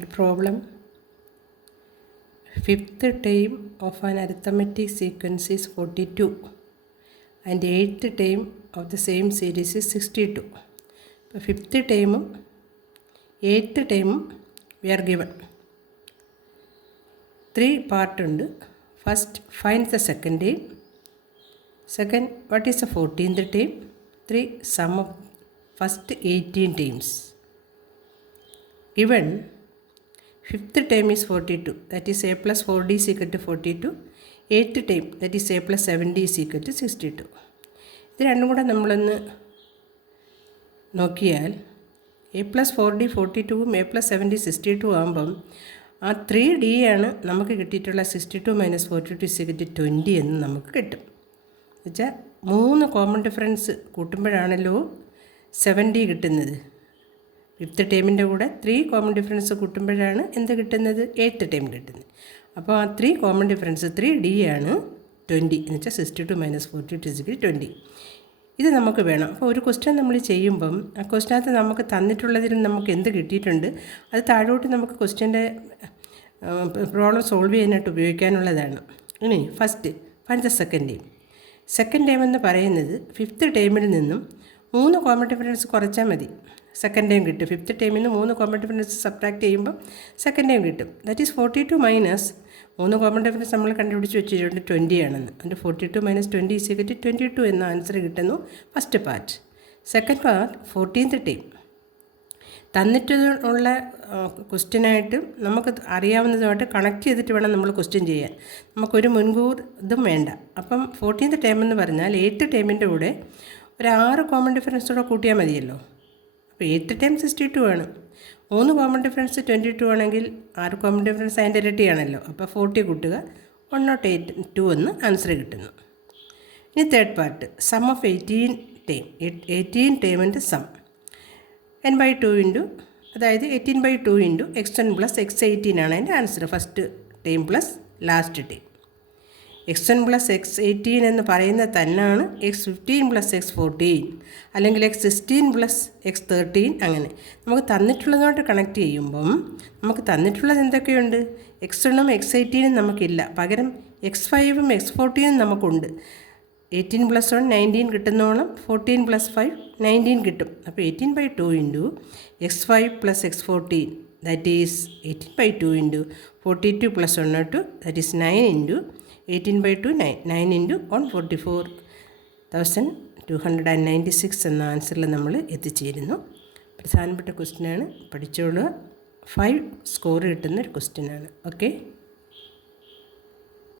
The problem: fifth term of an arithmetic sequence is 42 and eighth term of the same series is 62. Fifth term, eighth term we are given. 3 parts undu. First, find the second term. Second, what is the 14th term? 3, sum of first 18 terms. Given fifth term is 42, that is a plus 4d is equal to 42. Eighth term, that is a plus 7d is equal to 62. ഇത് രണ്ടും കൂടെ നമ്മളൊന്ന് നോക്കിയാൽ A plus 4d 42ഉം A plus 7d 62 ആകുമ്പം ആ 3d ആണ് നമുക്ക് കിട്ടിയിട്ടുള്ള 62 മൈനസ് 42 ഇസ് ഈക്വൽ ടു 20 എന്ന് നമുക്ക് കിട്ടും. എന്നുവെച്ചാൽ 3 കോമൺ ഡിഫറൻസ് കൂട്ടുമ്പോഴാണല്ലോ 7d കിട്ടുന്നത്. ഫിഫ്ത്ത് ടേമിൻ്റെ കൂടെ 3 കോമൺ ഡിഫറൻസ് കൂട്ടുമ്പോഴാണ് എന്ത് കിട്ടുന്നത്? എയ്ത്ത് ടേം കിട്ടുന്നത്. അപ്പോൾ ആ 3 കോമൺ ഡിഫറൻസ് 3d ആണ് 20 എന്ന് വെച്ചാൽ 62 മൈനസ് 42 ഇസ് ഈക്വൽ ടു 20. ഇത് നമുക്ക് വേണം. അപ്പോൾ ഒരു ക്വസ്റ്റ്യൻ നമ്മൾ ചെയ്യുമ്പം ആ ക്വസ്റ്റ്യനകത്ത് നമുക്ക് തന്നിട്ടുള്ളതിൽ നമുക്ക് എന്ത് കിട്ടിയിട്ടുണ്ട് അത് താഴോട്ട് നമുക്ക് ക്വസ്റ്റ്യൻ്റെ പ്രോബ്ലം സോൾവ് ചെയ്യാനായിട്ട് ഉപയോഗിക്കാനുള്ളതാണ്. ഇനി first find the second time. Second time എന്ന് പറയുന്നത് ഫിഫ്ത്ത് ടൈമിൽ നിന്നും 3 കോമൺ ഡിഫറൻസ് കുറച്ചാൽ മതി, സെക്കൻഡ് ടൈം കിട്ടും. ഫിഫ്ത്ത് ടൈമിൽ നിന്ന് 3 കോമൺ ഡിഫറൻസ് സബ്ട്രാക്ട് ചെയ്യുമ്പം സെക്കൻഡ് ടൈം കിട്ടും. That is 42 minus 3 common difference നമ്മൾ കണ്ടുപിടിച്ച് വെച്ചിട്ടുണ്ട് 20 ആണെന്ന്. അതിൻ്റെ 42 മൈനസ് 20 ഈസ് ഈക്വൽ ടു 22 എന്ന ആൻസർ കിട്ടുന്നു first part. Second part 14th time. തന്നിട്ടുള്ള ക്വസ്റ്റ്യനായിട്ട് നമുക്ക് അറിയാവുന്നതുമായിട്ട് കണക്ട് ചെയ്തിട്ട് വേണം നമ്മൾ ക്വസ്റ്റ്യൻ ചെയ്യാൻ. നമുക്കൊരു മുൻകൂർ ഇതും വേണ്ട. അപ്പം 14th ടൈം എന്ന് പറഞ്ഞാൽ 8th ടൈമിൻ്റെ കൂടെ ഒരു 6 കോമൺ ഡിഫറൻസോടെ കൂട്ടിയാൽ മതിയല്ലോ. അപ്പോൾ 8th ടൈം 62 ആണ്. 3 കോമൺ ഡിഫറൻസ് 22 ആണെങ്കിൽ 6 കോമൺ ഡിഫറൻസ് അതിൻ്റെ ഇരട്ടിയാണല്ലോ. അപ്പോൾ 40 കൂട്ടുക 108 എന്ന് ആൻസർ കിട്ടുന്നു. ഇനി third part sum of 18 time. 18 ടൈമിൻ്റെ സം n/2 ഇൻറ്റു, അതായത് 18/2 ഇൻറ്റു x1 പ്ലസ് x18 ആണ് അതിൻ്റെ answer. First time plus last time. x1 plus x18 എന്ന് പറയുന്നത് തന്നെയാണ് x15 പ്ലസ് x14 അല്ലെങ്കിൽ x16 പ്ലസ് x13. അങ്ങനെ നമുക്ക് തന്നിട്ടുള്ളതുമായിട്ട് കണക്ട് ചെയ്യുമ്പം നമുക്ക് തന്നിട്ടുള്ളത് എന്തൊക്കെയുണ്ട്? x1ഉം x18ഉം നമുക്കില്ല, പകരം x5ഉം x14ഉം നമുക്കുണ്ട്. 18 പ്ലസ് 1 19 കിട്ടുന്നോണം 14 പ്ലസ് 5 19 കിട്ടും. അപ്പോൾ 18/2 into x5 plus x14 that is 18/2 into 42 plus 102 that is 9 into 18/2 9 into 144,296 എന്ന ആൻസറിൽ നമ്മൾ എത്തിച്ചേരുന്നു. പ്രധാനപ്പെട്ട ക്വസ്റ്റ്യനാണ്, പഠിച്ചോളുക. 5 സ്കോർ കിട്ടുന്നൊരു ക്വസ്റ്റ്യനാണ്. ഓക്കെ.